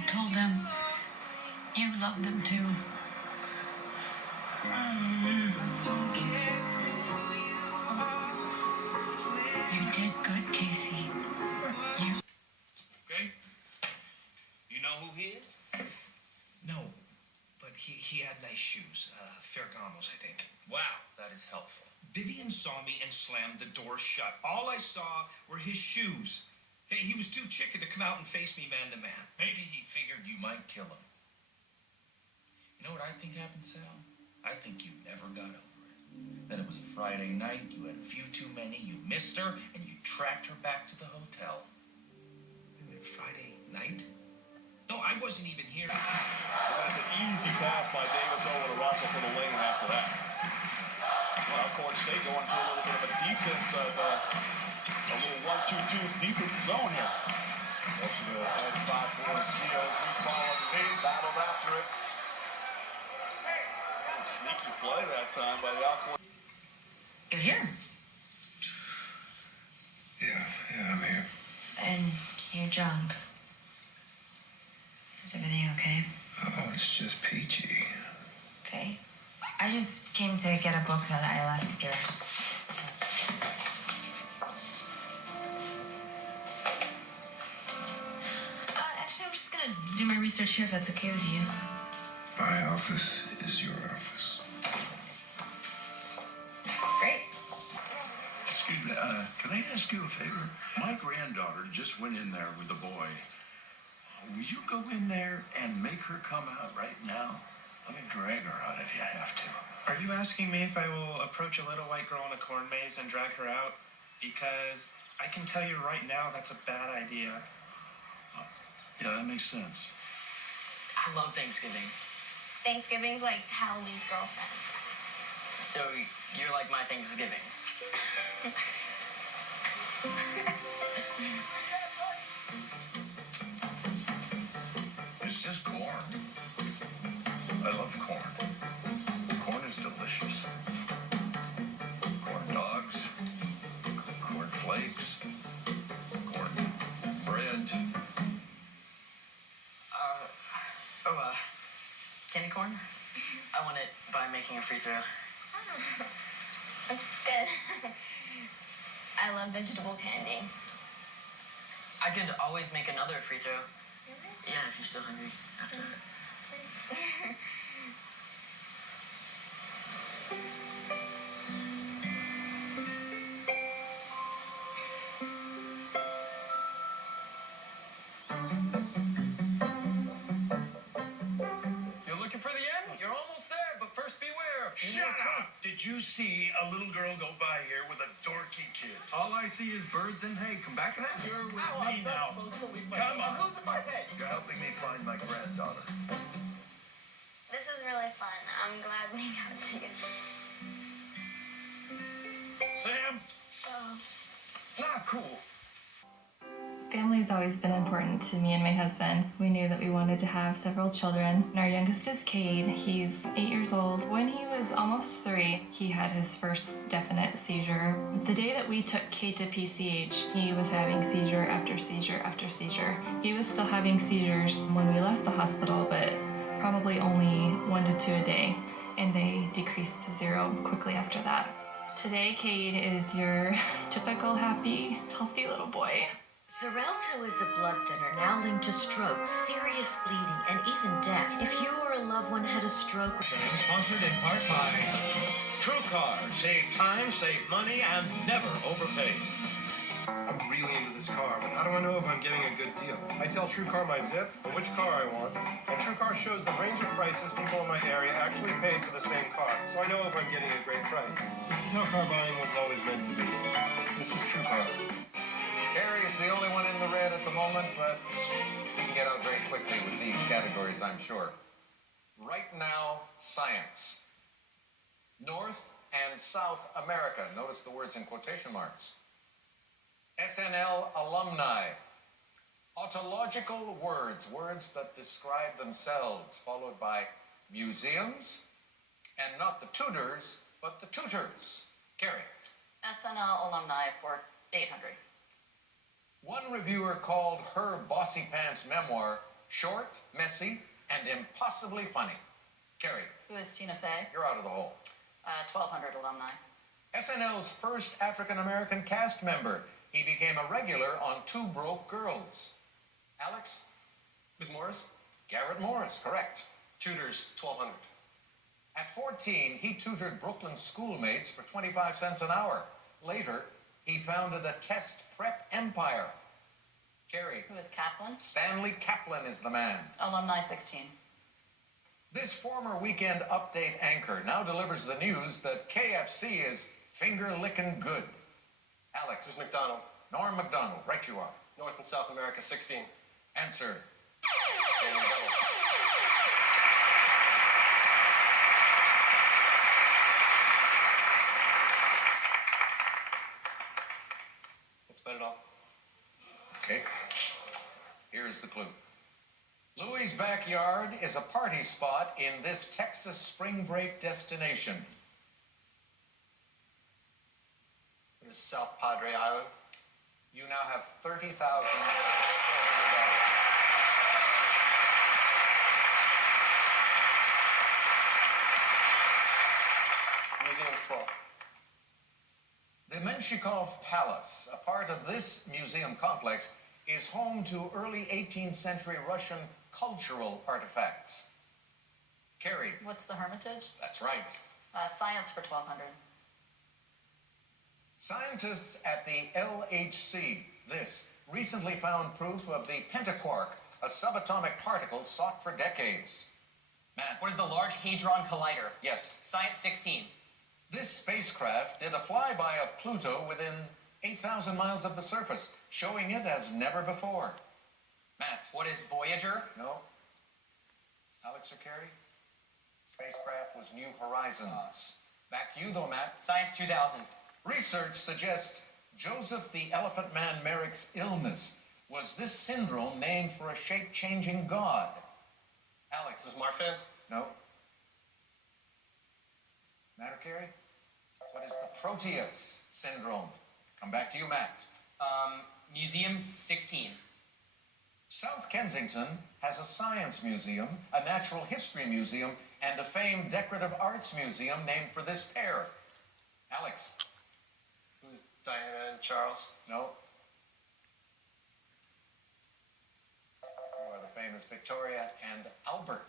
you told them you loved them too. You did good, Casey. Okay? You know who he is? No, but he had nice shoes. Ferragamo's, I think. Wow, that is helpful. Vivian saw me and slammed the door shut. All I saw were his shoes. Hey, he was too chicken to come out and face me man to man. Maybe he figured you might kill him. You know what I think happened, Sal? I think you never got over it. Then it was a Friday night, you had a few too many, you missed her, and you tracked her back to the hotel. Friday night? No, I wasn't even here. That's an easy pass by Davis over to Russell for the lane after that. Well, Orange State going through a little bit of a defense of a little 1-2-2 defensive zone here. Closer to edge 5-4 and Seals. He's following the lead, battled after it. Sneaky play that time by the Alcorn. You're here. Yeah, I'm here. And you're drunk. Is everything okay? Oh, it's just peachy. Okay. I just came to get a book that I left here. Actually, I'm just gonna do my research here if that's okay with you. My office is your office. Great. Excuse me, can I ask you a favor? My granddaughter just went in there with the boy. Will you go in there and make her come out right now? Let me drag her out if you have to. Are you asking me if I will approach a little white girl in a corn maze and drag her out? Because I can tell you right now that's a bad idea. Yeah, that makes sense. I love Thanksgiving. Thanksgiving's like Halloween's girlfriend. So you're like my Thanksgiving. It's just corn. I love corn. Corn is delicious. Corn dogs, corn flakes, corn bread. Candy corn? I won it by making a free throw. That's good. I love vegetable candy. I could always make another free throw. Yeah, if you're still hungry after that. You're looking for the end? You're almost there, but first beware. Shut up! Did you see a little girl go by here with a dorky kid? All I see is birds and hay. Come back and You're with me now. Come on. You're helping me find my granddaughter. This was really fun. I'm glad we got to. Sam? Not cool. Family's always been important to me and my husband. We knew that we wanted to have several children. And our youngest is Cade. He's 8 years old. When he was almost 3, he had his first definite seizure. The day that we took Cade to PCH, he was having seizure after seizure after seizure. He was still having seizures when we left the hospital, but probably only 1 to 2 a day, and they decreased to 0 quickly after that. Today, Cade is your typical happy, healthy little boy. Xarelto is a blood thinner now linked to stroke, serious bleeding, and even death. If you or a loved one had a stroke... Sponsored in part by TrueCar. Save time, save money, and never overpay. I'm really into this car, but how do I know if I'm getting a good deal? I tell TrueCar my zip and which car I want, and TrueCar shows the range of prices people in my area actually pay for the same car, so I know if I'm getting a great price. This is how car buying was always meant to be. This is TrueCar. Carrie is the only one in the red at the moment, but we can get out very quickly with these categories, I'm sure. Right now, science. North and South America. Notice the words in quotation marks. SNL alumni. Autological words, words that describe themselves, followed by museums, and not the tutors, but the tutors. Carrie. SNL alumni for 800. One reviewer called her Bossy Pants memoir short, messy, and impossibly funny. Carrie, Who is Tina Fey? you're out of the hole. 1200 alumni. SNL's first African-American cast member. He became a regular on Two Broke Girls. Alex? Who's Morris? Garrett Morris, correct. Tutors, 1200. At 14, he tutored Brooklyn schoolmates for 25 cents an hour. Later, he founded a test prep empire. Carrie? Who is Kaplan? Stanley Kaplan is the man. Alumni 16. This former Weekend Update anchor now delivers the news that KFC is finger-licking good. Alex? This is McDonald. Norm MacDonald, right you are. North and South America, 16. Answer. There you go. Let's bet it all. Okay. Here's the clue. Louis' backyard is a party spot in this Texas spring break destination. What is South Padre Island? You now have $30,000. Museum's 12. The Menshikov Palace, a part of this museum complex, is home to early 18th century Russian cultural artifacts. Carrie? What's the Hermitage? That's right. Science for 1200. Scientists at the LHC, recently found proof of the pentaquark, a subatomic particle sought for decades. Matt? What is the Large Hadron Collider? Yes. Science 16. This spacecraft did a flyby of Pluto within 8,000 miles of the surface, showing it as never before. Matt? What is Voyager? No. Alex or Carrie? Spacecraft was New Horizons. Back to you, though, Matt. Science 2000. Research suggests Joseph the Elephant Man Merrick's illness was this syndrome named for a shape-changing god. Alex. This is Marfans? No. Matt or Carrie? What is the Proteus syndrome? Come back to you, Matt. Museum 16. South Kensington has a science museum, a natural history museum, and a famed decorative arts museum named for this pair. Alex. Who's Diana and Charles? No. Who are the famous Victoria and Albert?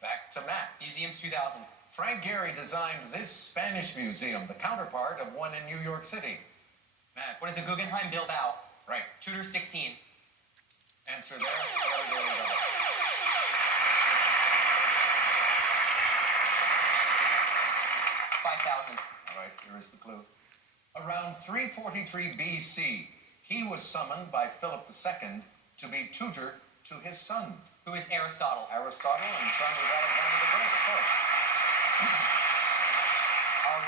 Back to Matt. Museums 2000. Frank Gehry designed this Spanish museum, the counterpart of one in New York City. Matt. What is the Guggenheim Bilbao? Right. Tudor 16. Answer there. There we go. 5,000. All right, here is the clue. Around 343 BC, he was summoned by Philip II to be tutor to his son. Who is Aristotle? Aristotle and son was Alexander the Great, of course. All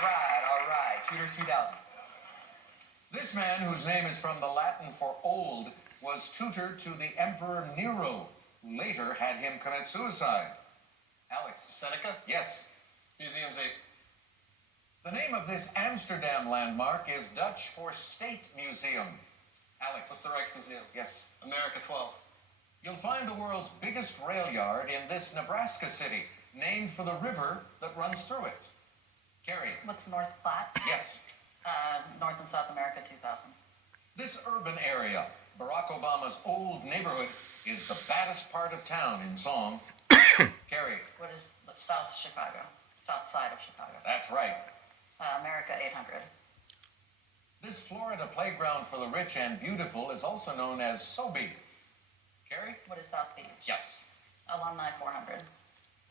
right. Tudor 2000. This man, whose name is from the Latin for old, was tutor to the Emperor Nero, who later had him commit suicide. Alex. Seneca? Yes. Museum's 8. The name of this Amsterdam landmark is Dutch for State Museum. Alex. What's the Rijksmuseum? Yes. America 12. You'll find the world's biggest rail yard in this Nebraska city, named for the river that runs through it. Carrie. What's North Platte? Yes. North and South America 2000. This urban area, Barack Obama's old neighborhood, is the baddest part of town in song. Carrie. What is the South Chicago? South side of Chicago. That's right. America 800. This Florida playground for the rich and beautiful is also known as Sobe. Carrie? What is South Beach? Yes. Alumni 400.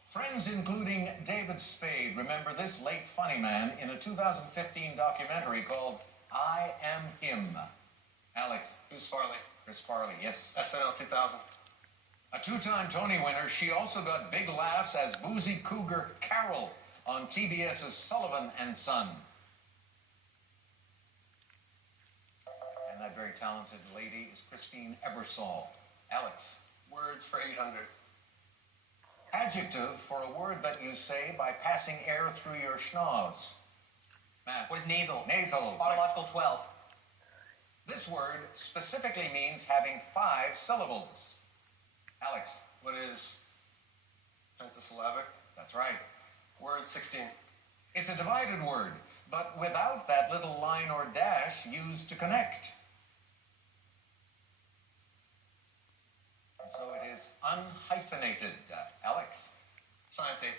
Friends including David Spade remember this late funny man in a 2015 documentary called I Am Him. Alex. Who's Farley? Chris Farley, yes. SNL 2000. A two-time Tony winner, she also got big laughs as boozy cougar Carol on TBS's Sullivan and Son. And that very talented lady is Christine Ebersol. Alex. Words for 800. Adjective for a word that you say by passing air through your schnoz. Matt. What is nasal? Nasal. Autological 12. This word specifically means having 5 syllables. Alex. What is pentasyllabic? That's right. Word 16. It's a divided word, but without that little line or dash used to connect. And so it is unhyphenated. Alex? Science 8.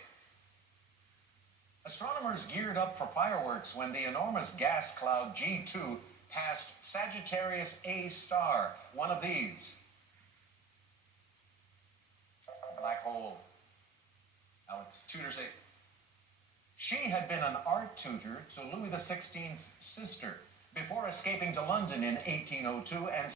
Astronomers geared up for fireworks when the enormous gas cloud G2 passed Sagittarius A star, one of these. Black hole. Alex? Tudor's 8. She had been an art tutor to Louis XVI's sister before escaping to London in 1802 and